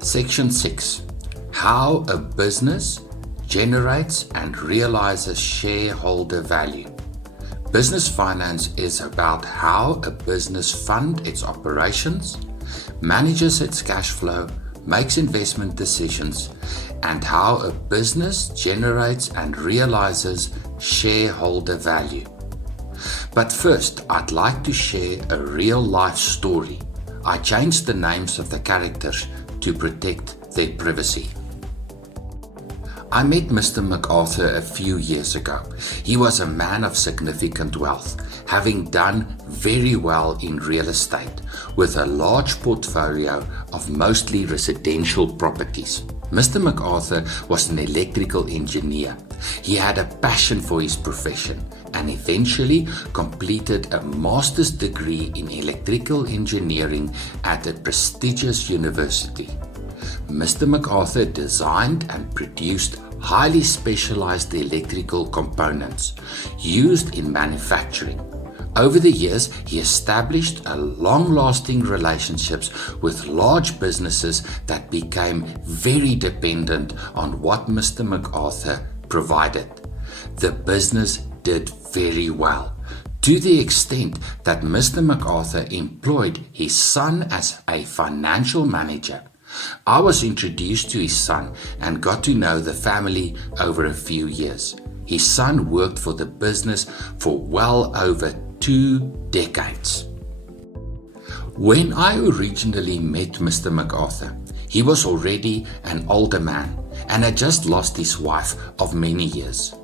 Section 6. How a business generates and realizes shareholder value. Business finance is about how a business funds its operations, manages its cash flow, makes investment decisions, and how a business generates and realizes shareholder value. But first, I'd like to share a real-life story. I changed the names of the characters to protect their privacy. I met Mr. MacArthur a few years ago. He was a man of significant wealth, having done very well in real estate, with a large portfolio of mostly residential properties. Mr. MacArthur was an electrical engineer. He had a passion for his profession and eventually completed a master's degree in electrical engineering at a prestigious university. Mr. MacArthur designed and produced highly specialized electrical components used in manufacturing. Over the years, he established long-lasting relationships with large businesses that became very dependent on what Mr. MacArthur provided. The business did very well, to the extent that Mr. MacArthur employed his son as a financial manager. I was introduced to his son and got to know the family over a few years. His son worked for the business for well over 2 decades. When I originally met Mr. MacArthur, he was already an older man and had just lost his wife of many years.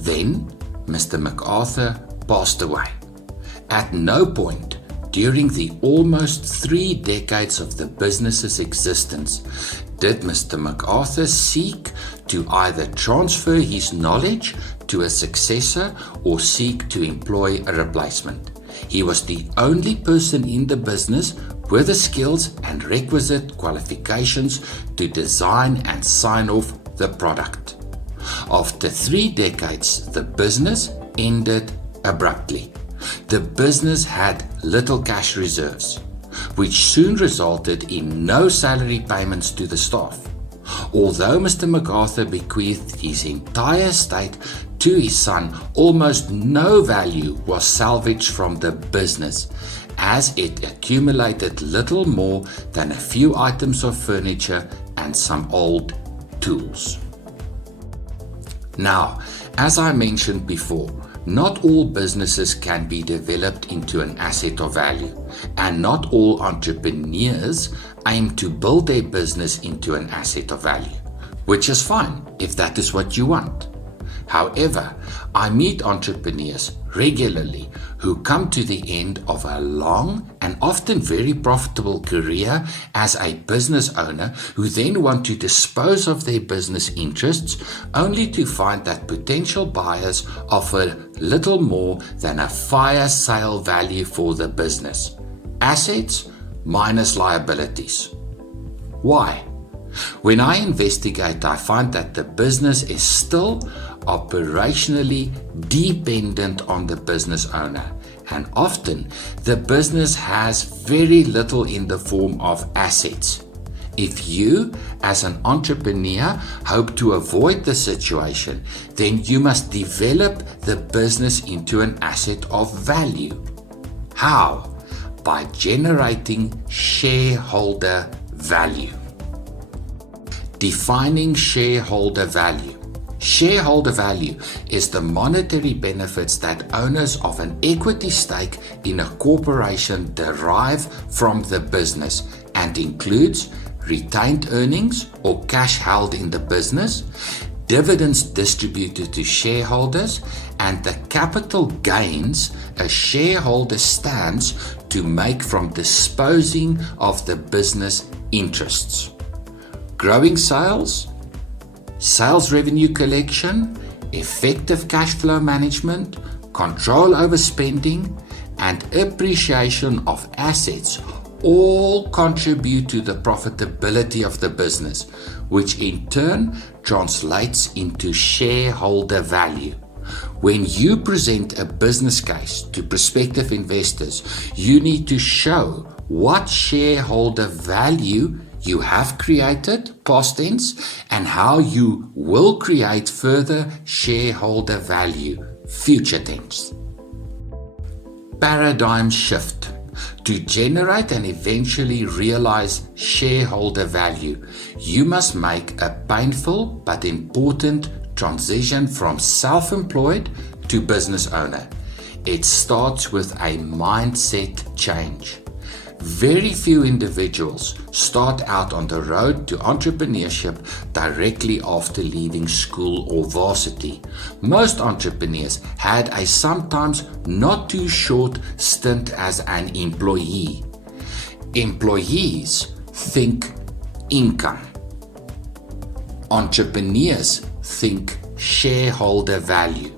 Then, Mr. MacArthur passed away. At no point during the almost 3 decades of the business's existence did Mr. MacArthur seek to either transfer his knowledge to a successor or seek to employ a replacement. He was the only person in the business with the skills and requisite qualifications to design and sign off the product. After 3 decades, the business ended abruptly. The business had little cash reserves, which soon resulted in no salary payments to the staff. Although Mr. MacArthur bequeathed his entire estate to his son, almost no value was salvaged from the business, as it accumulated little more than a few items of furniture and some old tools. Now, as I mentioned before, not all businesses can be developed into an asset of value, and not all entrepreneurs aim to build their business into an asset of value, which is fine if that is what you want. However, I meet entrepreneurs regularly who come to the end of a long and often very profitable career as a business owner who then want to dispose of their business interests only to find that potential buyers offer little more than a fire sale value for the business. Assets minus liabilities. Why? When I investigate, I find that the business is still operationally dependent on the business owner, and often the business has very little in the form of assets. If you, as an entrepreneur, hope to avoid the situation, then you must develop the business into an asset of value. How? By generating shareholder value. Defining shareholder value. Shareholder value is the monetary benefits that owners of an equity stake in a corporation derive from the business and includes retained earnings or cash held in the business, dividends distributed to shareholders, and the capital gains a shareholder stands to make from disposing of the business interests. Growing sales, sales revenue collection, effective cash flow management, control over spending, and appreciation of assets all contribute to the profitability of the business, which in turn translates into shareholder value. When you present a business case to prospective investors, you need to show what shareholder value you have created, past tense, and how you will create further shareholder value, future tense. Paradigm shift. To generate and eventually realize shareholder value, you must make a painful but important transition from self-employed to business owner. It starts with a mindset change. Very few individuals start out on the road to entrepreneurship directly after leaving school or varsity. Most entrepreneurs had a sometimes not too short stint as an employee. Employees think income. Entrepreneurs think shareholder value.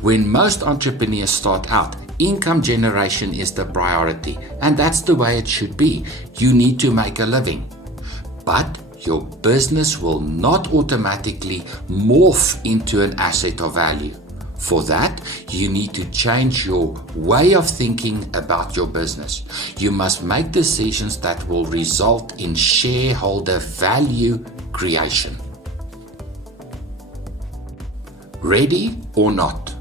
When most entrepreneurs start out, income generation is the priority, and that's the way it should be. You need to make a living. But your business will not automatically morph into an asset of value. For that, you need to change your way of thinking about your business. You must make decisions that will result in shareholder value creation. Ready or not?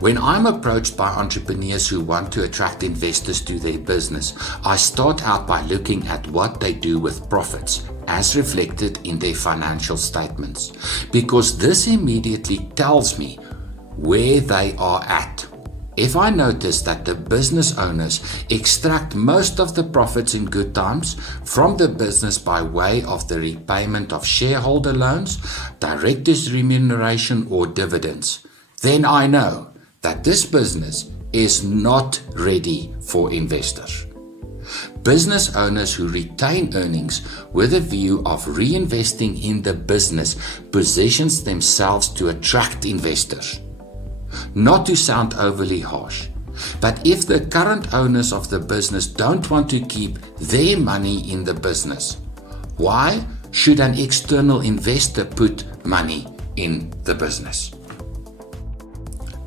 When I'm approached by entrepreneurs who want to attract investors to their business, I start out by looking at what they do with profits, as reflected in their financial statements, because this immediately tells me where they are at. If I notice that the business owners extract most of the profits in good times from the business by way of the repayment of shareholder loans, directors' remuneration, or dividends, then I know that this business is not ready for investors. Business owners who retain earnings with a view of reinvesting in the business positions themselves to attract investors. Not to sound overly harsh, but if the current owners of the business don't want to keep their money in the business, why should an external investor put money in the business?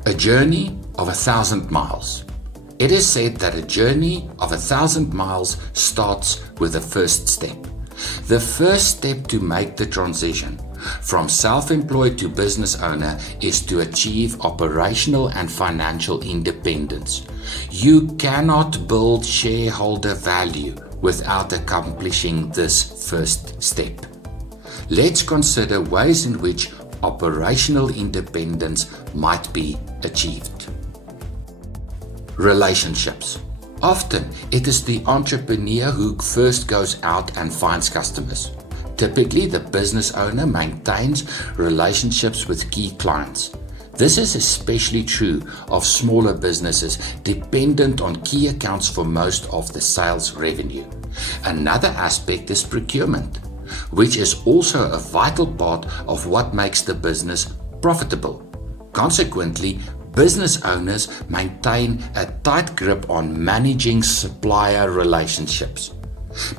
A journey of 1,000 miles. It is said that a journey of 1,000 miles starts with the first step. The first step to make the transition from self-employed to business owner is to achieve operational and financial independence. You cannot build shareholder value without accomplishing this first step. Let's consider ways in which operational independence might be achieved. Relationships. Often, it is the entrepreneur who first goes out and finds customers. Typically, the business owner maintains relationships with key clients. This is especially true of smaller businesses dependent on key accounts for most of the sales revenue. Another aspect is procurement, which is also a vital part of what makes the business profitable. Consequently, business owners maintain a tight grip on managing supplier relationships.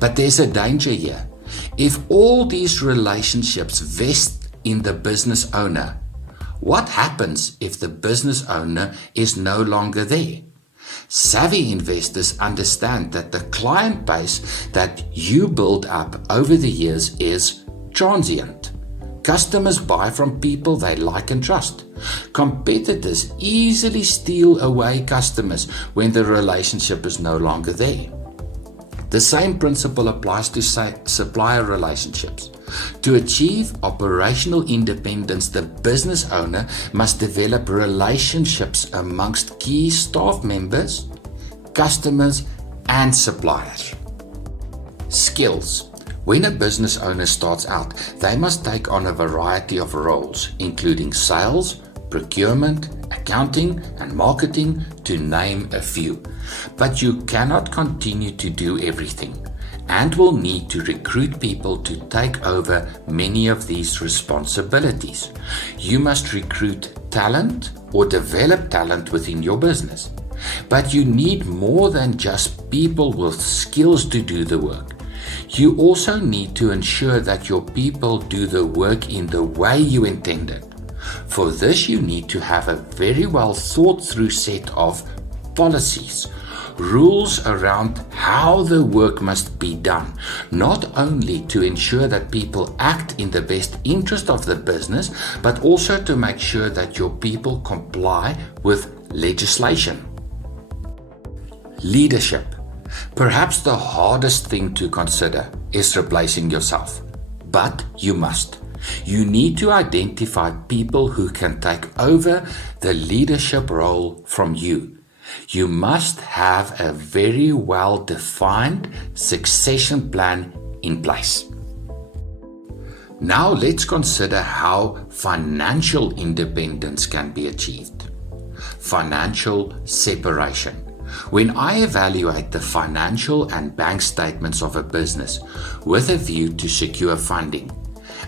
But there's a danger here. If all these relationships vest in the business owner, what happens if the business owner is no longer there? Savvy investors understand that the client base that you build up over the years is transient. Customers buy from people they like and trust. Competitors easily steal away customers when the relationship is no longer there. The same principle applies to supplier relationships. To achieve operational independence, the business owner must develop relationships amongst key staff members, customers, and suppliers. Skills. When a business owner starts out, they must take on a variety of roles, including sales, procurement, accounting, and marketing, to name a few. But you cannot continue to do everything, and will need to recruit people to take over many of these responsibilities. You must recruit talent or develop talent within your business. But you need more than just people with skills to do the work. You also need to ensure that your people do the work in the way you intended. For this, you need to have a very well thought through set of policies, rules around how the work must be done, not only to ensure that people act in the best interest of the business, but also to make sure that your people comply with legislation. Leadership. Perhaps the hardest thing to consider is replacing yourself, but you must. You need to identify people who can take over the leadership role from you. You must have a very well-defined succession plan in place. Now let's consider how financial independence can be achieved. Financial separation. When I evaluate the financial and bank statements of a business with a view to secure funding,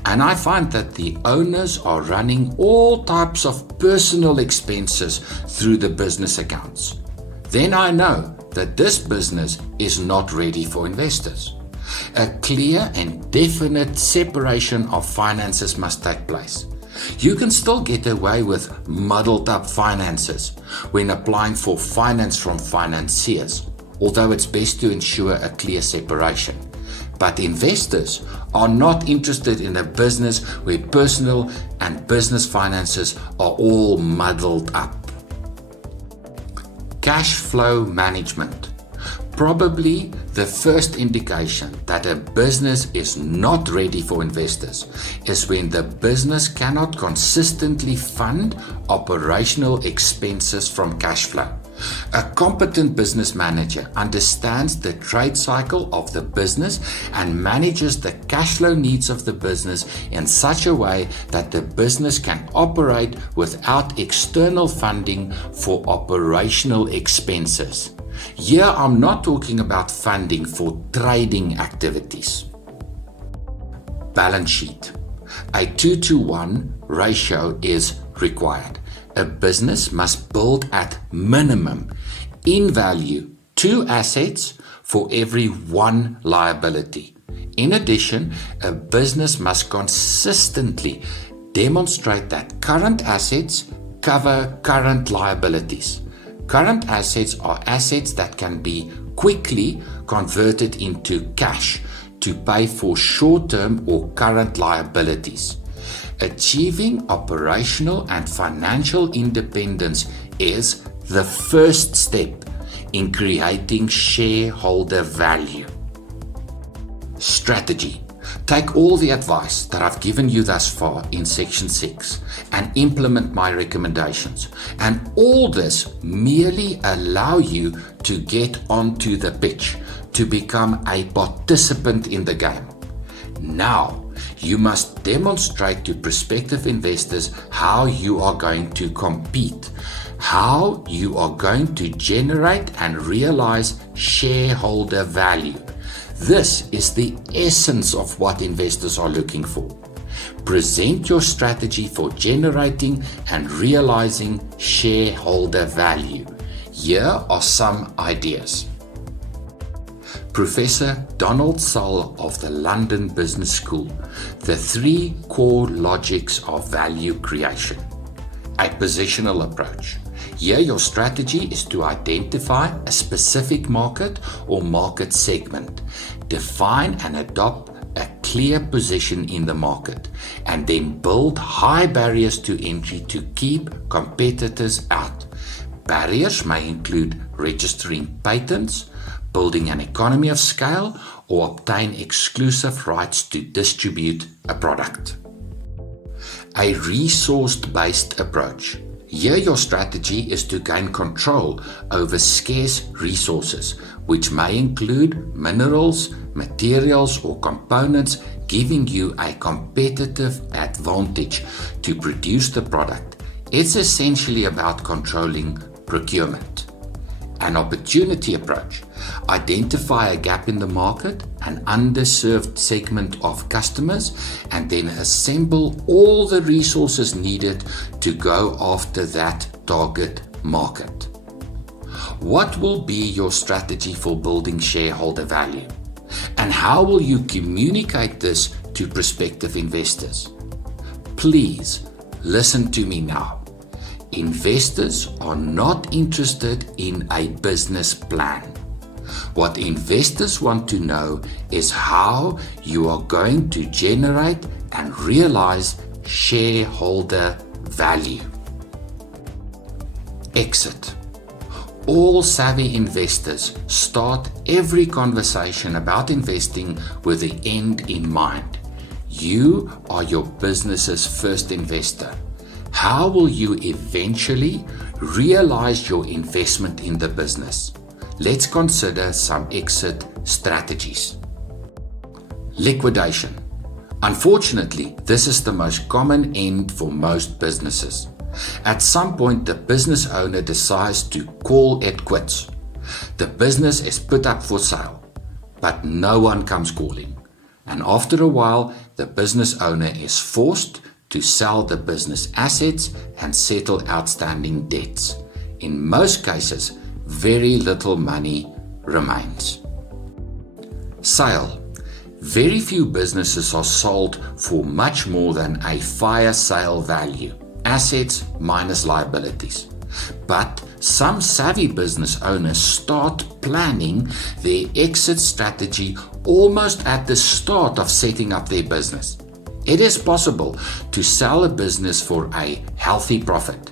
and I find that the owners are running all types of personal expenses through the business accounts, then I know that this business is not ready for investors. A clear and definite separation of finances must take place. You can still get away with muddled up finances when applying for finance from financiers, although it's best to ensure a clear separation. But investors are not interested in a business where personal and business finances are all muddled up. Cash flow management. Probably the first indication that a business is not ready for investors is when the business cannot consistently fund operational expenses from cash flow. A competent business manager understands the trade cycle of the business and manages the cash flow needs of the business in such a way that the business can operate without external funding for operational expenses. Here I'm not talking about funding for trading activities. Balance sheet. A 2-to-1 ratio is required. A business must build at minimum in value 2 assets for every 1 liability. In addition, a business must consistently demonstrate that current assets cover current liabilities. Current assets are assets that can be quickly converted into cash to pay for short-term or current liabilities. Achieving operational and financial independence is the first step in creating shareholder value. Strategy. Take all the advice that I've given you thus far in section 6 and implement my recommendations. And all this merely allow you to get onto the pitch, to become a participant in the game. Now, you must demonstrate to prospective investors how you are going to compete, how you are going to generate and realize shareholder value. This is the essence of what investors are looking for. Present your strategy for generating and realizing shareholder value. Here are some ideas. Professor Donald Sull of the London Business School, the 3 core logics of value creation. A positional approach. Here your strategy is to identify a specific market or market segment, define and adopt a clear position in the market, and then build high barriers to entry to keep competitors out. Barriers may include registering patents, building an economy of scale, or obtain exclusive rights to distribute a product. A resource-based approach. Here your strategy is to gain control over scarce resources, which may include minerals, materials, or components, giving you a competitive advantage to produce the product. It's essentially about controlling procurement. An opportunity approach. Identify a gap in the market, an underserved segment of customers, and then assemble all the resources needed to go after that target market. What will be your strategy for building shareholder value? And how will you communicate this to prospective investors? Please listen to me now. investors are not interested in a business plan. What investors want to know is how you are going to generate and realize shareholder value. Exit. All savvy investors start every conversation about investing with the end in mind. You are your business's first investor. How will you eventually realize your investment in the business? Let's consider some exit strategies. Liquidation. Unfortunately, this is the most common end for most businesses. At some point, the business owner decides to call it quits. The business is put up for sale, but no one comes calling. And after a while, the business owner is forced to sell the business assets and settle outstanding debts. In most cases, very little money remains. Sale. Very few businesses are sold for much more than a fire sale value. Assets minus liabilities. But some savvy business owners start planning their exit strategy almost at the start of setting up their business. It is possible to sell a business for a healthy profit,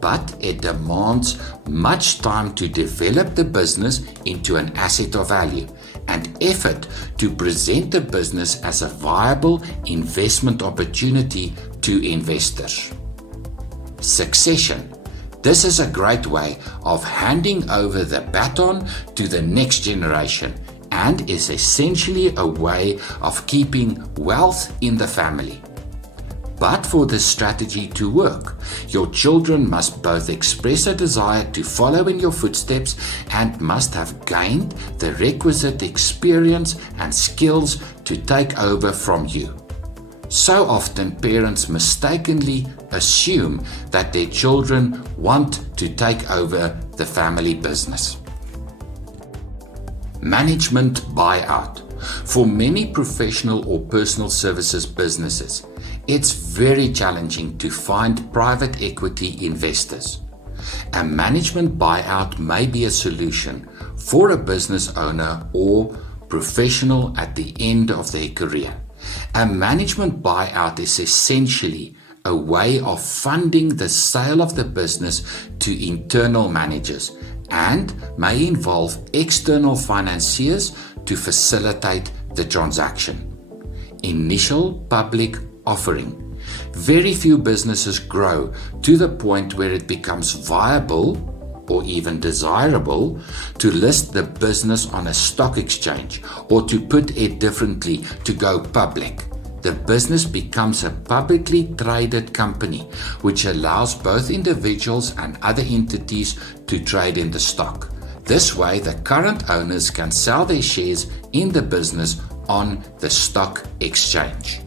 but it demands much time to develop the business into an asset of value and effort to present the business as a viable investment opportunity to investors. Succession. This is a great way of handing over the baton to the next generation and is essentially a way of keeping wealth in the family. But for this strategy to work, your children must both express a desire to follow in your footsteps and must have gained the requisite experience and skills to take over from you. So often parents mistakenly assume that their children want to take over the family business. Management buyout. For many professional or personal services businesses, it's very challenging to find private equity investors. A management buyout may be a solution for a business owner or professional at the end of their career. A management buyout is essentially a way of funding the sale of the business to internal managers and may involve external financiers to facilitate the transaction. Initial public offering. Very few businesses grow to the point where it becomes viable or even desirable to list the business on a stock exchange, or to put it differently, to go public. The business becomes a publicly traded company, which allows both individuals and other entities to trade in the stock. This way, the current owners can sell their shares in the business on the stock exchange.